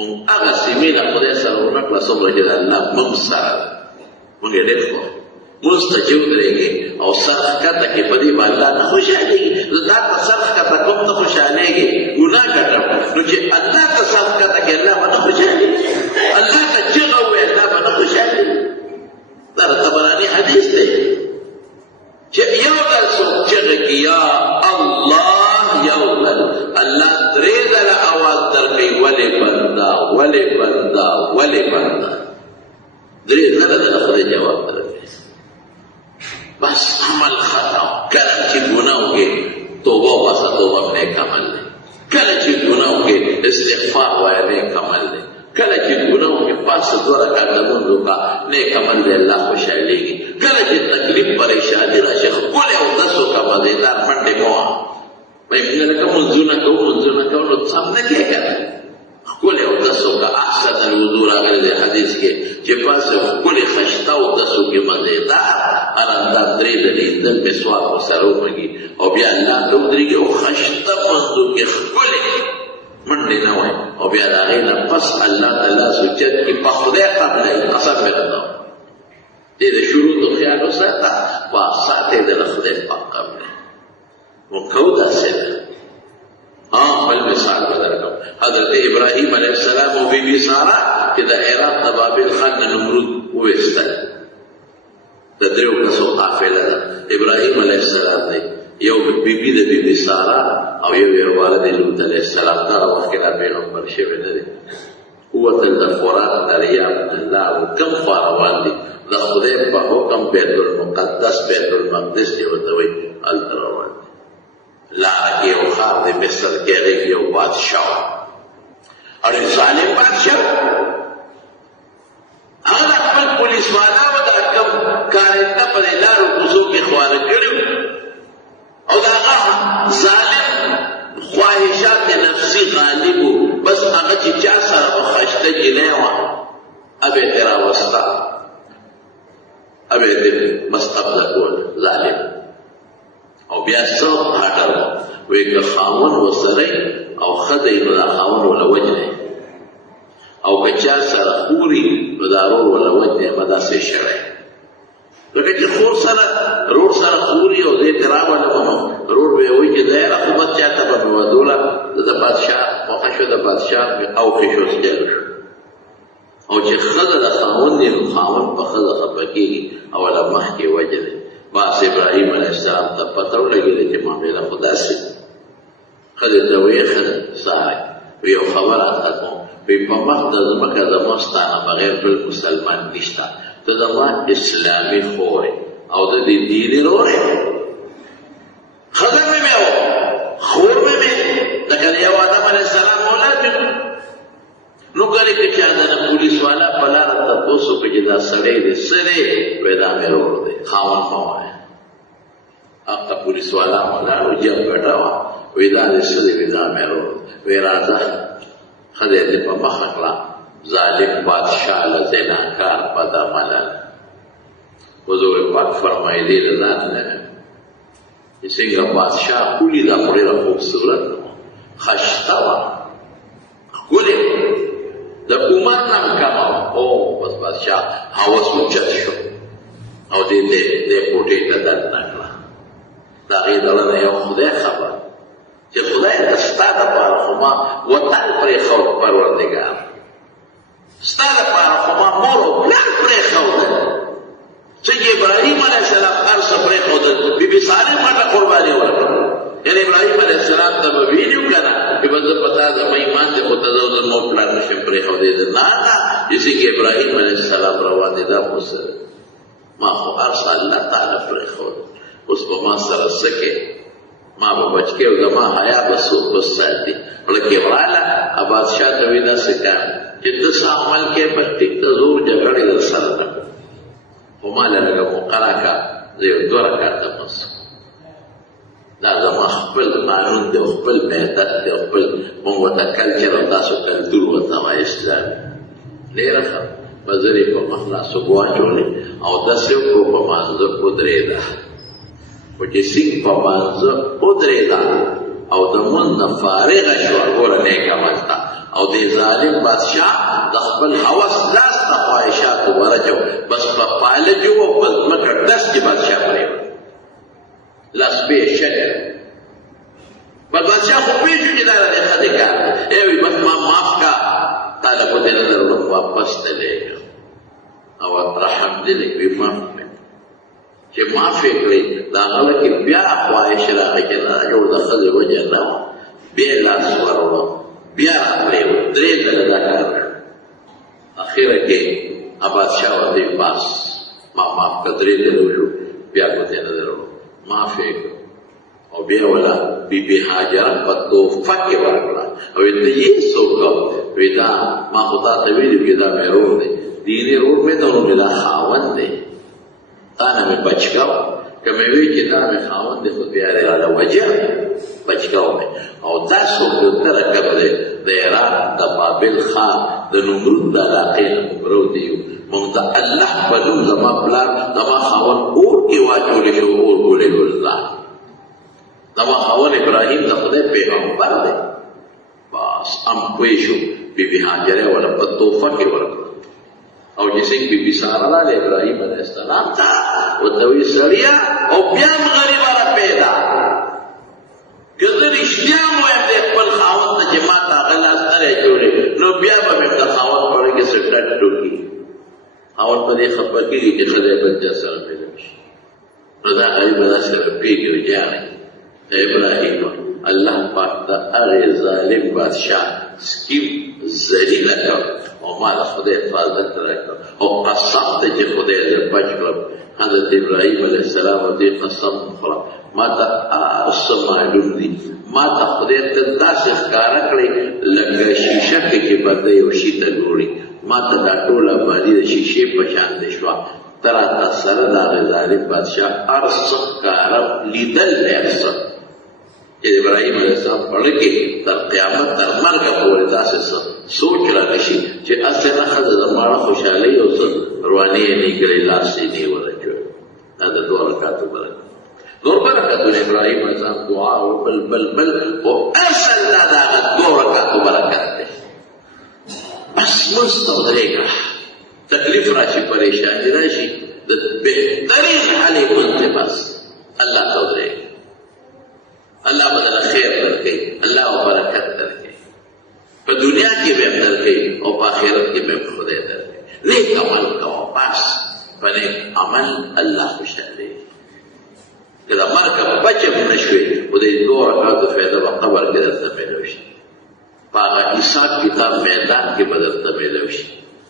مونږ هغه سیمې له خدای سره ونه کړه څومره چې د الله مونږ سره ده. مونږ یې ډېر خوښ مونځ ته چې ودرېږې او سر ښکته کړې په دې به الله نه خوشحالېږي. زه دا ته سر ښکته کوم ته خوشحالېږې ګناه ګټم نو چې الله ته سر ښکته کړې الله به نه خوشحالېږي. الله ته چغه ووایې الله به نه خوشحالېږي. دا د طبراني حدیث دی چې یو ځل څوک چغه کړي یا الله یو ځل الله درې ځله اواز درکوي ولې بنده ولې بنده ولې بنده درې ځله د خدای جواب درکوي. بس عمل ختم. کله چې ګناه وکړې توبه وباسه توبه نیک عمل دی. کله چې ګناه وکړې استغفار وایه نیک عمل دی. کله چې ګناه وکړې پاس 2 رکعته لمونځ وکړه نیک عمل دی الله خوشحالېږي. کله چې تکلیف پریشاني راشي ښکلی اودس وکړه مزېدار منډې مه وهه. وایي موږ لکه مونځونه کوو نو سم نه کیږي که نه ښکلی اودس وکړه. احسن الوضو راغلی دی حدیث کې چې پاسه ښکلی خشته اودس وکړي مزېدار ارندار 3 ځلې د مسواک ورسره ومږي او بیا الله ته ودرېږي او خشته منځو کې ښکلې منډې نه وایي او بیا د هغې نه پس الله تعالی سجد کې په خدای قبلوي. قسم مې درته دې د شروطو خیال وساته په ساعت یې د خدای پاک قبلوي. مونږ کوو داسې ده. بل مثال به درکړم. حضرت ابراهیم علیه السلام او بی بی ساره چې د عراق د بابل خان نه نمرود وویستل د 3 کسو قافله ده. ابراهیم علیه السلام دی you بیبي the بیبي Sarah O you یې وراره دی لوط علیه السلام. دغه وخت کې لا پیغمبر شوی نه دی. ووتل د فرات دریاب نه لاړو کوم خوا روان دي د خدای په حکم بیت المقدس بیت المقدس چې ورته وایي هلته روان دي. لاره کې یو ښار دی مصر کې هغې کې یو بادشاه او ډېر ظالم بادشاه هغه د خپل پولیس والا و د کوم کارنده په دې لارو کوڅو کې خواره کړي او د هغه ظالم خواهشات نفسي غالب و. بس هغه چې چا سره به خشته جنۍ وه ابې ترې راوسته ابې ترې مستبده کول ظالم او بیا څه هټر وایي که خاوند ورسره او ښځه نو دا خاوند وله وجنی او که چا سره خوري نو دا رور وله وجنی به داسې شړی. لکه چې خور سره رور سره خوري او دې ته راولمه نو رور به یې وایي چې دا یاره خو بس چاته به مې ودوله د بادشاه خوښه شو د بادشاه مې اوښې شو سجل شو. او چې ښځه د خاوند دی نو خاوند په ښځه خفه کېږي او له مخکې وجنی. باس ابراهیم علیه السلام ته پته ولګېده چې معامله خو داسې ښځې ته ویې ښځه ساری یو خبره ته کوم وایي په مخ د ځمکه زما ستا نه بغیر بل مسلمان نشته. ته زما اسلامي خور او د دې دیني رور ښځه مې مې وه خور مې مې لکه د یو آدم علیه السلام اولاد مې نو کله که چا د پولیس والا په لاره تپوس وکړي چې دا سړی دی څه دی وایي دا مې رور دی خاوند مه وایه. هغه پولیس والا ولاړ و جنګ ګټه وه وایي دا دې څه دی وایي دا مې رور دی. وایي راځه ښځه دې په مخه کړه ظالم بادشاه له زناکار بدعمله. حضور پاک فرمایي دې له ځان نه چې څنګه بادشاه ولیده خو ډېره خوبصورت خشته وه ښکلې د عمر نه هم کمه وه. او بس بادشاه هوس اوچت شو او دې کوټې ته دننه کړه. د هغې دله نه یو خدای خبر چې خدای ته ستا دپاره خو ما وطن پرېښود پروردګار ستا دپاره خو ما مور او پلار پرېښودل څنګه ابراهیم علیه السلام هر څه پرېښودل بي بي سارې ماته قرباني ورکړه. یعنې ابراهیم علیه السلام ته به ویلي و که نه چې به زه په تا زما ایمان دی خو ته زه د مور پلار نشم پرېښودېدل. نه چې څنګه ابراهیم علیه السلام روان دی دا خو سره ما خو هر څه الله تعالی پرېښود. اوس به ما سره څه کې ما به بچ کې او زما حیا به څوک بس ساتي. مړکې وراله بادشاه ته وایي داسې کار چې ته څه عمل کې بس ټیک ته زور جګړې در سره نه خو ما له لږه موقع راکړه زه یو 2 رکعته لمونځ دا زما خپل قانون دی او خپل معدت دی او خپل مونږ ورته کلچر او تاسو کلتور ورته وایي اسلامي. ډېره ښه مزرې په مخ لاسو واچولې او داسې وکړو په مانځه ودرېده خو چې سینګ په مانځه ودرېده او د مونږ نه فارغه شوه ګوره نیک عمل ته او دې ظالم بادشاه د خپل هوس لاس ته خواهشاتو ورچو بس په فالجو او په ځمکه ډس کې بادشاه پرېوت لاس به یې شګه بس بادشاه خو پوهېږو چې دا د ښځې کار دی وي بس ما معاف کا تاله خو دې نه لرلم واپس ته لېږم او رحم دې لږ وي معاف کړې چې معاف یې کړې د هغه کې بیا خواهش راغی چې نه جوړ د ښځې وجه نه وه بیا یې لاس وروړم بیا را پرېوت درې ځله دا کار وکړ اخره کې بادشاه ورته بس ما معاف کړه درې ځله وشو بیا خو دې نه لرلم معاف یې کړ او بیا ولا بی هاجره په تحفه کې ورکړه او ته یې څوک وی دا ما خو تا ته ویلي چې دا مې رور دی دیني رور مې ته نو دا خاوند دی تا نه مې بچ کړه که مې وی چې دا مې خاوند دی خو بیا راله وجه بچ کړه مې او دا څوک د رکب دی د عراق د بابل ښار د نمرود د علاقې نه پروت یو موږ د الله په نوم زما پلار زما خاوند اور کې واچولی شو اور ولېږو الله زما خاوند ابراهیم د خدای پیغمبر دی بس ام پوه شو بی بی هاجره ولا په تحفه کې ورکړه او چې څنګه بی بی ساره راغله ابراهیم علیه السلام ته ورته ویې سړیه او بیا هم غریبه را پیدا که زه رښتیا هم وایم دی خپل خاوند ته چې ما ته هغه لاس نه دی جوړې نو بیا به مې د خاوند په اړه کې څه ټک ټوکي خاوند په دې خفه کېږي چې ښځی بل چا سره پیدا شي نو دا غریبه داسې رپېږي وجاړي ابراهیم الله پاک د هغې ظالم بادشاه سکیم ذلیله کړ او ما د خدای حفاظت راکړ او قسم دی چې خدای زه بچ کړم حضرت ابراهیم علیه السلام دې قسم وخوره ما ته هر څه معلوم دي ما ته خدای ته داسې ښکاره کړې لکه شیشه کې به ته یو شي ته ګورې ما ته دا ټوله ابادي د شیشې په شان دې شوه ته راته سره د هغې ظالم بادشاه هر څه ښکاره لیدل دی هر څه چې ابراهیم علیه السلام په اړه کې تر قیامت تر مرګه پورې داسې څه سوچ را نشي چې هسې نه ښځه زماړه خوشحالۍ او څه روانې یې نه کړې لاس یې نه ورچوي دا د دوه رکعاتو برکت نور برکتونه ابراهیم علیه السلام دعا او بل خو اصل دا د هغه دوه رکعاتو برکت دی بس مونځ ته ودرېږه تکلیف راشي پریشاني راشي د بهترین حل یې مونځ دی بس الله ته ودرېږه الله بدل خیر درکړي الله برکت درکړي په دنیا کې به درکړي او په آخرت کې به خدای درکړي نیک عمل کوه بس په نیک عمل الله خوشاله که د مرګ بچ هم نه شوې خو د دوه رکعاتو فایده به قبر کې درته میلاو شي په هغه حساب کتاب میدان کې به درته میلاو شي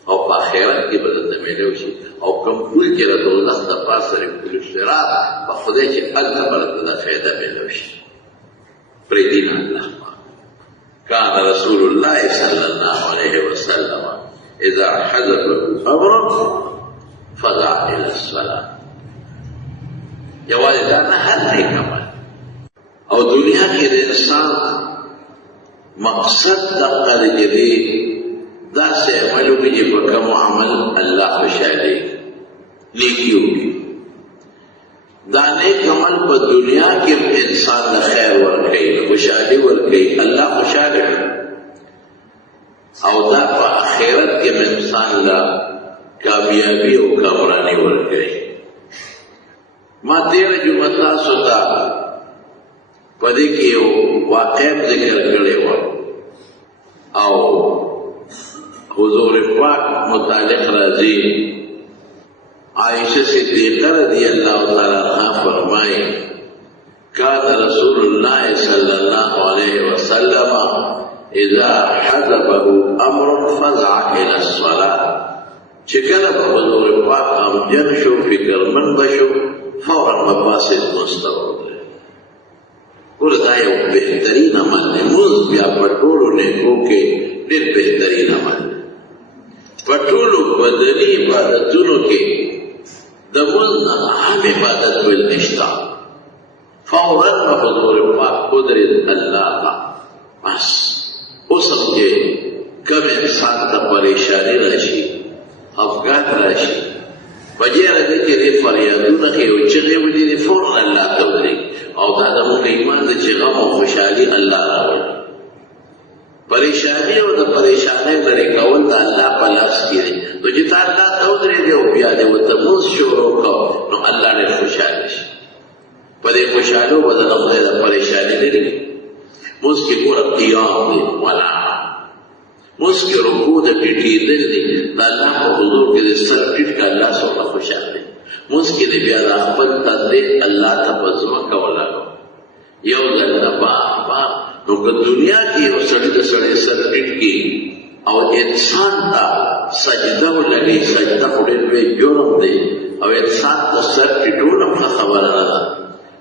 او په آخرت کې به درته میلاو شي او کوم پول چې د دوزخ د پاسه پول صراط په خدای چې هلته به درته دا فایده میلاو شي پریدین اللہ کان رسول اللہ صلی اللہ علیہ وسلم اذا حضبه امر فضع الى الصلاة یوازې دا نه هر نیک عمل او دنیا کې د انسان مقصد دغه دی چې دی داسې عمل وکړي چې په کوم عمل الله خوشحالي نیکي وکړي دا نیک عمل په دنیا کې انسان له خیر ورکوي خوشحالي ورکوي الله خوشحاله او دا په آخرت کې انسان له کامیابي او کامراني ورکوي ما تېره جمعه تاسو ته په دې کې یو واقعه ذکر کړې وه او حضور پاک متعلق راځي عائشہ صدیقہ رضی اللہ تعالی عنہ فرمائے کان رسول اللہ صلی اللہ علیہ وسلم اذا حضبه امر فزع الى الصلاة چکل حضور پاک غمجن شو فکرمند بشو فورا مباسط مستور اور دا یو بہترین عمل دی منځ بیا په ټولو نیکو کې ډېر بهترین عمل دی په ټولو بدني عبادتونو کې د مونځ نه عام عبادت بل نشته فورا په حضور پاک قدرت الله ته بس اوس هم چې کوم انسان ته پریشاني راشي افغان راشي په دې راځي چې دې فریادونه کوي او چغې ولې فورا الله ته ودرېږي او دا زموږ ایمان دی چې غم او خوشحالي الله راوړي. پریشانی او د پریشانۍ لرې کول د الله په لاس کې دی. نو چې تا الله ته ودرېږې او بیا دې ورته لمونځ شروع کړو نو الله ډېر خوشحاله شي. په دې خوشحالو به د خدای د پریشاني لري. لمونځ کې ګوره قیام دی، ولاړ. لمونځ کې رکوع د ټیټېدل دی، د الله په حضور کې د سر ټیټ که الله څومره خوشحال دی. لمونځ کې د بیا د خپل تندی الله ته په ځمکه ولاړو یو ځل نه بار نو که دنیا کې یو سړي د سړی سر ټیټ کړي او انسان ته سجده ولګي، سجده خو ډېر لوی جرم دی او انسان ته سر ټیټول هم ښه خبره نه ده.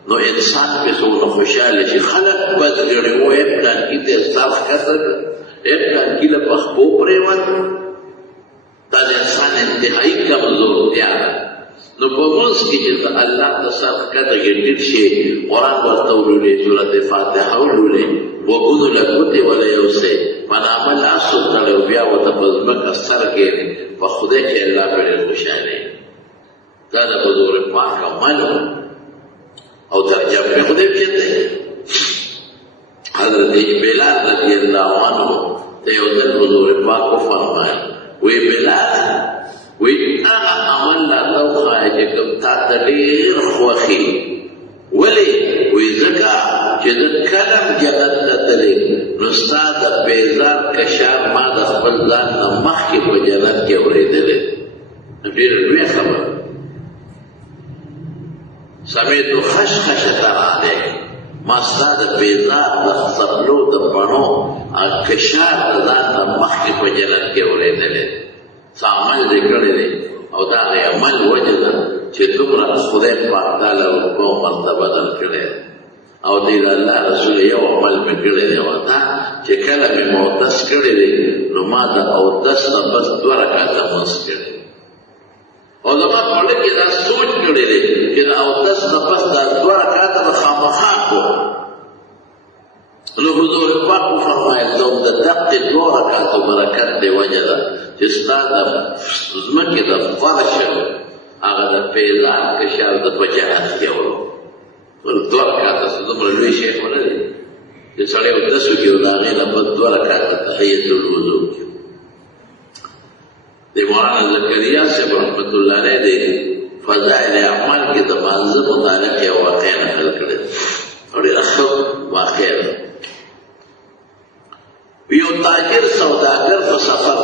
نو انسان پې څومره خوشحاله شي. خلک بد ګڼي، وایي پلانکي ته سر ښکته کړه، پلانکي له پښپو پرېوت. دا د انسان انتهایي کمزورتیا ده. نو په لمونځ کې چې الله ته سر ښکته کړې ټیټ شي، قرآن ورته ولولې، سورت فاتحه ولولې، وګونو له ګوتې وله یوسې، په نامه لاس وتړې او بیا ورته په ځمکه سر کښېنې، په خدای کې الله په ډېر خوشحاله وي. دا د حضور پاک عمل او ترجمه پې خدای پېژندی. حضرت بلال رضی الله عنه ته یو ځل حضور پاک وفرمایل، وی بلال وی هغه عمل راته وښایه چې کوم تا ته ډېر خوښي. ولې؟ وی ځکه چې زه کله م جنت ته تللی نو ستا د بیزار کشار ما د خپل ځان نه مخکې په جنت کې اورېدلی. ډېره لویه خبره. سمیتو خشخشة راغلی، ما ستا د بیزار د څپلو د بڼو کشار د ځان نه مخکې په جنت کې اورېدلی. څه عمل دې کړی دی او دا د عمل وجه ده چې دومره خدای پاک تعالی رتبه او مرتبه درکړې او دې د الله رسول یو عمل مې کړی دی ورته چې کله مې مودس کړی دی نو ما د اودس نه بس 2 رکعته لمونځ کړی او زما په زړه کې دا سوچ کړی دی چې د اودس نه بس دا 2 رکعته به خامخا کوم. نو حضور پاک وفرمایل دا د دقې 2 رکعتو برکت دی وجه ده چې ستا د ځمکې د فرش هغه د پیزار کشار د په جهت کې ورو 2 رکعته څه دومره لوی شی خو نه دی چې سړی اودس وکړي او د هغې نه بس 2 رکعته تحیة الوضو وکړي. د مولانا زکریا صاحب رحمت الله علیه دی فضائل اعمال کې د مانځه متعلق یو واقعه نقل کړې او ډېره ښه واقعه ده. یو تاجر سوداګر په سفر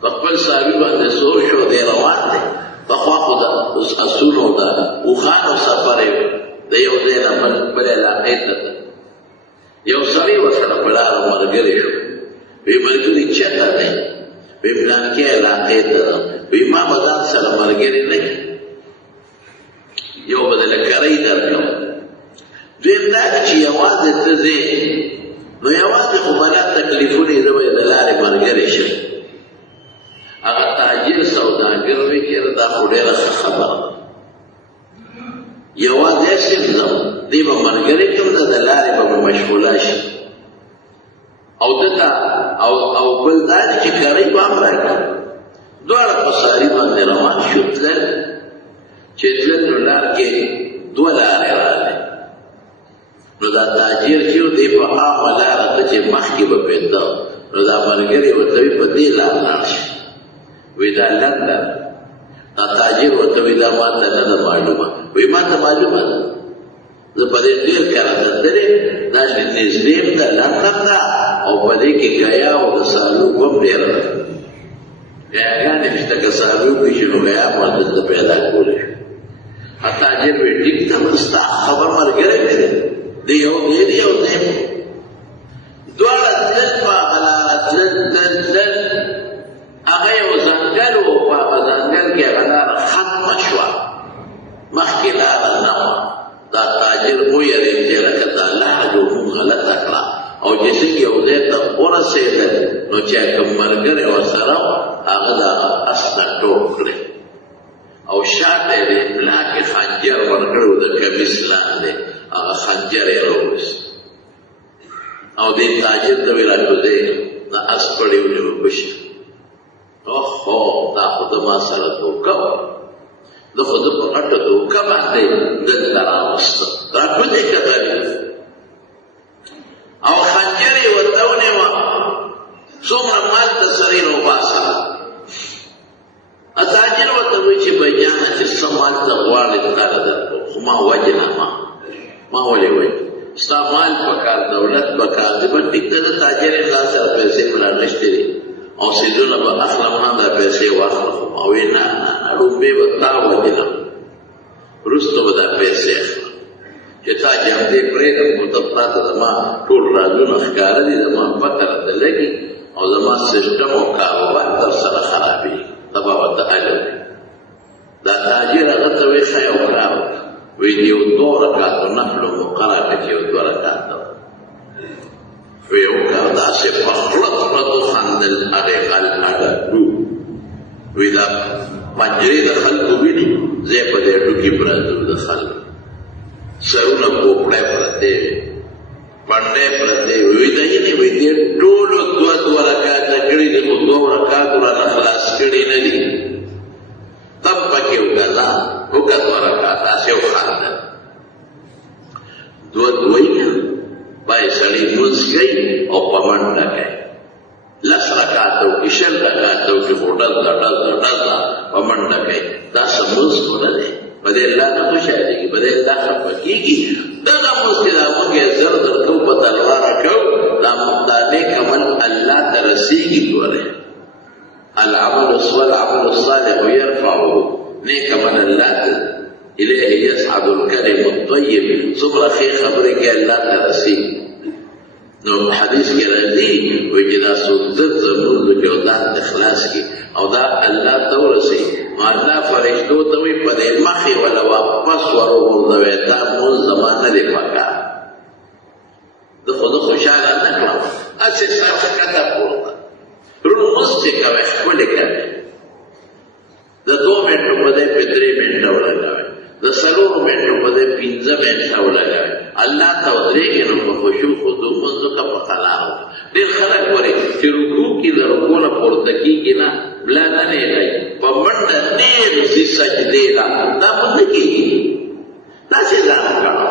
په خپل صحابي باندې سور شو، دی روان دی، پخوا خو د اسونو د اوښانو سفر یې د یو ځای نه بلې علاقې ته ده. یو سړی ورسره په لاره ملګری شو، وی ملګري چېرته دی؟ وی فلانکې علاقې ته ده. وی ما به ځان سره ملګري نه کړي، یو به دله کرۍ درکړم. دویم دا چې یوازې ته ځې نو یوازې خو بلا تکلیفونه یې زه به یې د لارې ملګری شم. هغه تاجر سوداګر وی چېرې دا خو ډېره ښه خبره ده، یوازې صرف ځم دې به ملګري کړم، د لارې به مې مشغوله شي او دته او بل دا دی چې کرۍ به هم راکړم. دواړه په ساري باندې روان شو. تلل چې تلل نو لار کې 2 لارې راغلې. نو دا تاجر چې و دی په عامه لاره ته چې مخکې به پېته نو دا ملګري ورته وي په دې لار لاړ شي. وی دا لنډ لاره. دا تاجر ورته وي دا ما ته نه ده معلومه. وی ما ته معلومه ده، زه په دې ډېر کله تللی، دا نږدې هم ده، لنډ هم ده او په دې کې ګیا او د سالوک هم ډېره ده. ګیاګانې چې که سالوک وي شي نو ګیا به دلته پیدا کولی شي. تاجر وی ټیک ده، ستا خبر ملګری مې دی، د یو ځای دی یو ځای دواړه تلل په هغه لاره تلل هغه یو ځنګل و، په هغه ځنګل کې هغه لاره ختمه شوه، مخکې لاره نه وه. دا تاجر ویرېد چې لکه دا لاره جو مونږ غلطه کړه او چې څنګه یو ځای ته ورسېدل نو چې کوم ملګری ورسره و هغه د هغه اس نه ټوپ کړی او شاته یې د املا کې خنجر ورکړی و د کمیس لاندې، هغه خنجر یې راوویست او دې تاجر ته ویې راکوزئ دا اس پړی ونیو بشي. اوهو دا خو د ما سره دوکه وه. د خو د په غټه دوکه باندې دلته راوسته راکوزې کتلې او خنجر یې ورته ونیوه څومره مال ته سړی راوباسه تاجر ورته وایي چې بجانه چې څه مال ته غواړې تاله درکړو خو ما وجنه ما ولې وایي ستا مال پکار دولت پکار دی بټ ټیک ده د تاجر یې ځان سره پیسې ملا نشته دي او سیدونه به اخلم نه دا پیسې واخلم ما وایي نه لومبې به تا وجنم وروسته به دا پیسې اخلم چې تا جمدې پرېږدم خو ته پراته زما ټول رازونه ښکاره دي زما فکر ته لګي او زما سیسټم او کاروبار در سره خرابېږي ته به ورته علم دا تاجر هغه ته وایي ښه یو کار وکړه وی دیو 2 رکعاتو نفلو مقرر کچی و 2 رکعاتو وی اوکا دا سے پخلط پردو خاندل اڑیقل اڑکو وی دا پنجری دا خلقو بینی زی پا دے ڈوکی پردو دا خلق سرونا پوپڑے پردے پنڈے پردے وی دا یعنی وی دے ڈولو 2 رکعات کڑی دی خود 2 رکعاتو را نخلاص کڑی ندی تب پکی اوکا دا اوکا 2 رکعات آسی او خاندل دوئینا بائی سڑی منز گئی او پمنڈا گئی 10 رکعاتو کی 20 رکعاتو کی ڈل دا پمنڈا گئی دا سمنز کو ندے بدے اللہ نا خوش آئے گی بدے اللہ خفا کی گی دا منز کی دا منگی زرد کو پتلوارا کو دا نیک عمل اللہ ترسی گی دورے العمل الصالح يرفعه نیک عمل اللہ إليه يسعد الكلم الطيب صبر خي خبرك الله ترسي نو حديث کې راځي وایي چې دا سنت زموږ کې او دا اخلاص کې او دا الله ته ورسي ما الله فرشتو ته وي په دې مخې ولا واپس ورغورځوي دا مول زمانه دی پکا د خود خوشاله نه کړو اڅه څه کته پورته ورو مست کوي خپل کوي د 2 منټو په دې په 3 منټو ولګوي د 4 منټو په دې 15 منټو ولګوي الله ته ودرېږي نو په خشوع خضوع منځو کا په خلاو ډېر خلک وایي چې رکوع کې د رکوع نه پورته کېږي نه بلا نه لګي په منډه ډېر سي سجدې لا دا پته کېږي داسې ځان کړو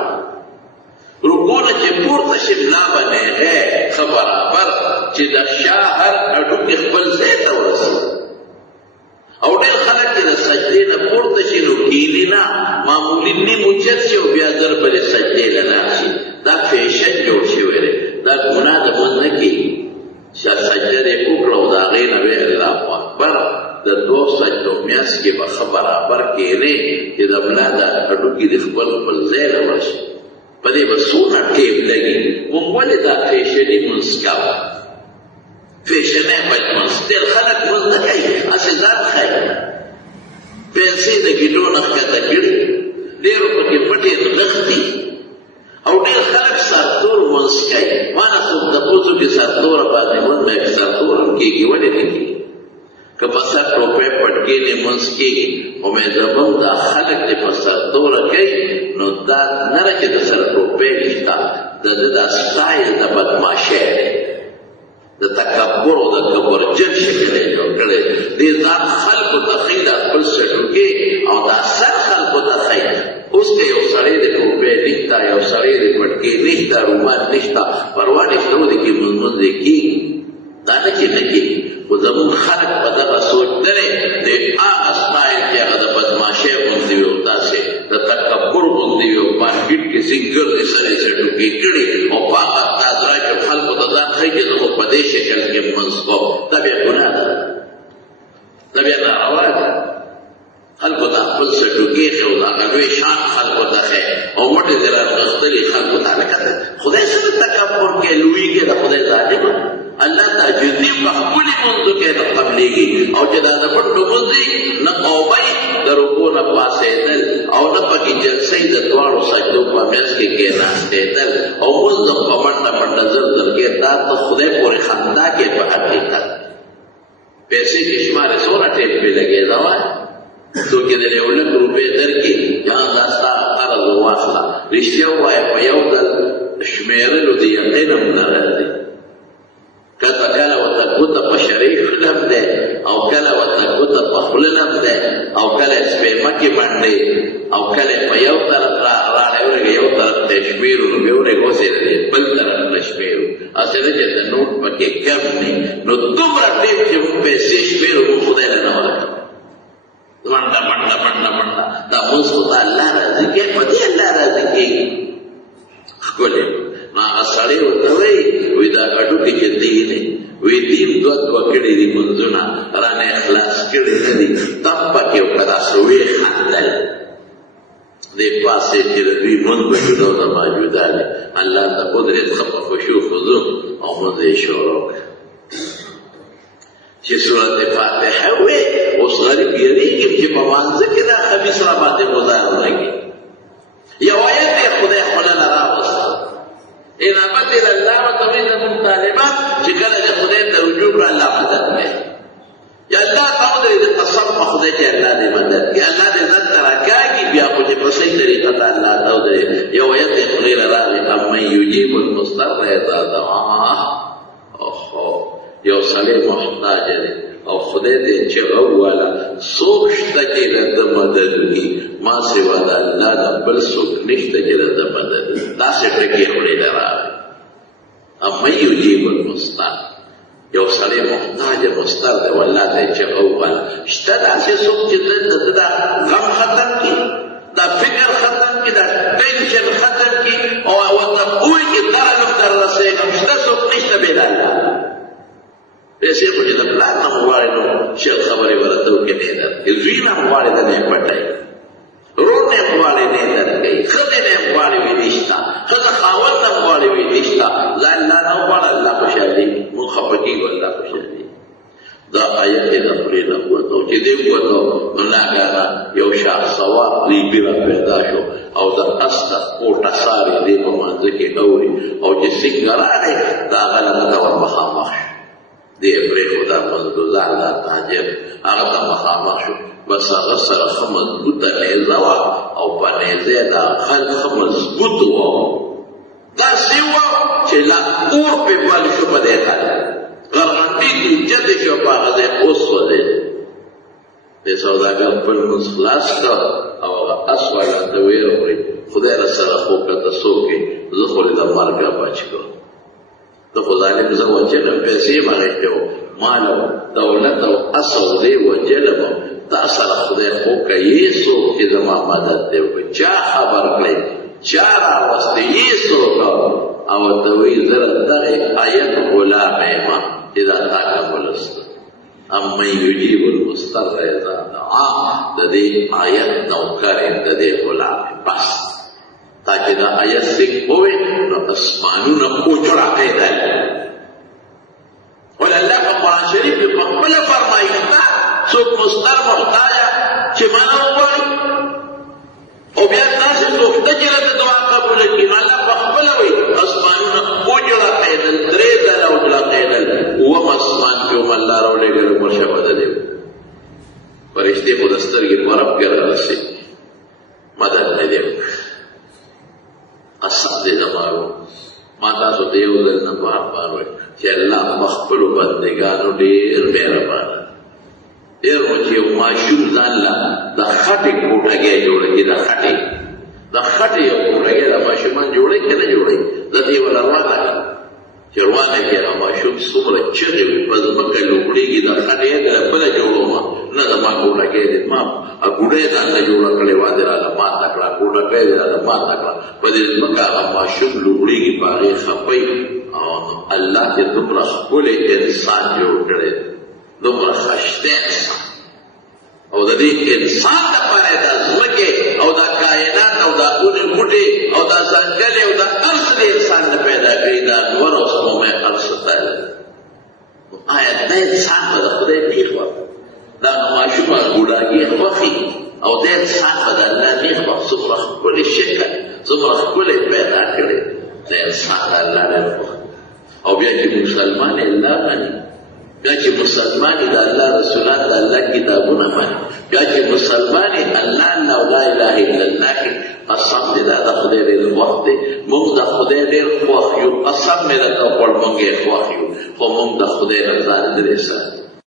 رکوع نه چې پورته شي بلا باندې خبر چې د شاهر اډو کې خپل ځای ته ورسي او ډېر خلک چې د سجدې نه پورته شي نو کینې نه معمولي نیم اوچت شي او بیا ځر بلې سجدې له لاړ شي دا فیشن جوړ شوی دی دا ګناه د مونځ نه کېږي چې سجده دې وکړه او د هغې نه ویې الله اکبر د 2 سجدو میاس کې به ښه برابر کېنې چې د ملا د هډوکي د خپل ځای له ورشي په دې به څونه ټیپ لګي موږ ولې دا فیشني مونځ کوو فیشنه باید منځ ډېر خلک منځ نه کوي هسې ځان ښایي پیسې د کیلو نه ښکته کړي ډېرو پکې پټې نغښتي او ډېر خلک سرتور منځ کوي ما نه څوک تپوس وکړي سرتوره باندې منځ مې سرتور هم کېږي ولې نه کېږي که په سر ټوپۍ پټکېنې منځ کېږي خو مې زموږ دا خلک دې په سرتوره کوي نو دا نه ده چې د سر ټوپۍ نشته د ده دا سټایل د بدماشۍ دی د تکبر او د کبرجن شکل یې جوړ کړی دې ځان خلکو ته ښیي دا خپل سټوکې او دا سر خلکو ته ښیي اوس که یو سړی د ټوپۍ نشته یو سړی د پټکې نشته رومال نشته پروا نشته ودې کې مونځ یې کېږي دا نه چې نه کېږي خو زموږ خلک په دغه سوچ لري د هغه سټایل چې هغه د بدماشۍ غوندې وي او داسې د تکبر غوندې وي او مارکېټ کې سینګر د سر یې سټوکې کړي او په هغه انداز راکړي خلکو ته ځان ښیي چې زه خو په دې شکل کې منځ کوم دا بیا ګناه ده دا بیا ناروا ده خلکو ته خپل سټوکې ښه او د هغه لوی شان خلکو ته ښه او مټې دې رانغښتلي خلکو ته لکه خدای سره تکبر کې لویږي د خدای ظالمه الله تعجزي په خپلې منځو کې نه قبلېږي او چې دا د پټو منځي نه قومۍ د رکوع نه پاڅېدل او نه پکې جلسې د دواړو سجدو په منځ کې کېناستېدل او منځ په منډه منډه زر زر کې دا ته خدای پورې خندا کې په حقیقت پیسې چې شمارې څومره ټیپ پې لګېده وای څوک یې درې 100 روپۍ درکړي جان دا ستا قرض واخله رښتیا ووایه په یو ځل شمېرلو د یقین هم نه راځي کله ورته ګوته په شریف لم دی او کله ورته ګوته په خوله لم دی او کله سپېمه کې منډې او کله په یو طرف راغی ورغی یو طرف ته شمېرو نو بیا ورغی اوسې بل طرف ته شمېرو هسې نه چې د نوټ پکې کم دی نو دومره ټیم چې موږ پیسې شمېرو موږ خدای له نه ورکړو منډه منډه منډه منډه دا اوس خو ته الله راضي کوي په دې الله راضي کېږي ښکلې نو هغه سړی ورته وایي دا هډوکي چې دی دی وی دین دوه کړي دي منځونه رانه اخلاص کړي نه دي تب پکې وکړه سوې خندل دې پاسې چې دوی مونږ به شنو د موجودانه الله ته قدرت خپل خشوع خضوع او مونږ شروع چې سورۃ فاتحه وې اوس غریب یریږي چې په مانځ کې دا خبيث را باندې گزار راګي یو آیت خدای خلل راوست انابت الله وتوحید المطالبات چې کله د خدای ته رجوع کړه الله مدد کوي یا الله تعالی دې تصرف خدای ته الله دې مدد کوي الله دې عزت راکاږي بیا خو دې په صحیح طریقه ته الله تعالی یو آیت خلیل راغی اما یجیب المضطر اذا دعاه اوه یو سړی محتاج دی او خدای دې چې غواړه څوک شته چې د مدد وکړي ما سوا د الله د بل څوک نشته چې د مدد داسې ټکي خلیل راغی اما یجیب المضطر یو سړی محتاج مضطر دی والله ته چې غواړه شته داسې څوک چې دا غم ختم کړي دا فکر ختم کړي دا ټینشن ختم کړي او ورته وایي چې دا نو در رسېږم شته څوک نشته بې له الله پیسې خو چې د پلار نه غواړي نو شیخ خبرې ورته وکړي نه درکړي زوی نه غواړي د نه پټوي ورور نه غواړي نه درکوي ښځې نه غواړي وي نشته ښځه خاوند نه غواړي وي نشته زه الله نه غواړه الله خوشحالېږي موږ خفه کېږو الله خوشحالېږي دا آیت یې د خولې نه ووتو چې دې ووتو نو ناګانه یو شاه سوار ریبي را پیدا شو او د اس د کوټه سارې دې په مانځه کې اوري او چې څنګه راغی د هغه لږه ته ور مخامخ شو دې پرېښود دا مزدوزان دا تاجر هغه ته مخامخ شو بس هغه سره ښه مضبوطه نیزه وه او په نیزه دا خلک ښه مضبوط وه داسې وه چې لا اور پې بل شو په دې خلک غرغنډي اوچتې شو په هغه ځای وسوځېد دې سوداګر خپل لمونځ خلاص کړ او هغه اس والا ته ویې وکړې خدای راسره خو کته څوک یې زه خو دې د مرګه بچ کړم د خو ظالم زه وجلم پیسې مې اخیستې وو مال او دولت او اس او دې وجلم تا سره خدای خو کوي څوک چې زما مدد دې وکړي چا خبر کړی چا راوستی یې څوک او ته وایي زه دغې آیت غلام یم چې دا تا قبولست اما یجیب المضطر اذا دعاه د دې آیت نوکر د دې غلام بس تا چې دا آیت سیک ہوئے نو اسمانونه اوچړه پیدا ول الله په قرآن شریف کې په خپله فرمایي څوک مضطر محتاجه چې مانا ووایي او بیا داسې څوک شته چې راته دعا قبوله کړي نو الله په خپله وایي اسمانونه اوچړه کېدل 3 ځله اوچړه کېدل اووم اسمان کې هم الله راولېږلی مرشه بدلې فرشتې خو د سترګې په رب کې رارسېږي مدد نه دی قسم دې زمارو ما تاسو ته یو ځل نه بار بار وایي چې الله په خپلو بندګانو ډېر مهربان ډېر و چې یو ماشوم ځان له د خټې کوټګۍ جوړه کړي د خټې یو کوټګۍ د ماشومان جوړوي که نه جوړوي زه دې وله روانه کړم چې روانه کړي هغه ماشوم څومره چغې وي په ځمکه لوګړېږي د خټې یې کله بله جوړومه نه زما کوټګۍ دی ما ګوډۍ ځان له جوړه کړې وه دې راله ماته کړه کوټګۍ دې راله ماته کړه په دې ځمکه هغه ماشوم لوګړېږي په هغې خفئ او الله چې دومره ښکلی انسان جوړ کړی دومره ښایسته انسان او د دې انسان دپاره دا ځمکې او دا کائنات او دا ونې بوټې او دا ځنګلې او دا هر څه د انسان نه پیدا کړي دا نور او سپوږمۍ هر څه ته آیا دا انسان به د خدای نیغ ورته دا ماشومه ګوډاګي خوښي او د انسان به د الله نیغ وه څومره ښکلې شکل څومره ښکلې پیدا کړې د انسان د الله ډېر خوښ او بیا چې مسلمان یې الله مني بیا چې مسلمان د الله رسولان د الله کتابونه مانی بیا چې مسلمان الله او لا اله الا الله قسم دې د خدای ډېر وخت دی موږ د خدای ډېر خوښ یو قسم مې درته وکړ موږ یې خوښ یو خو موږ د خدای رضا لري سره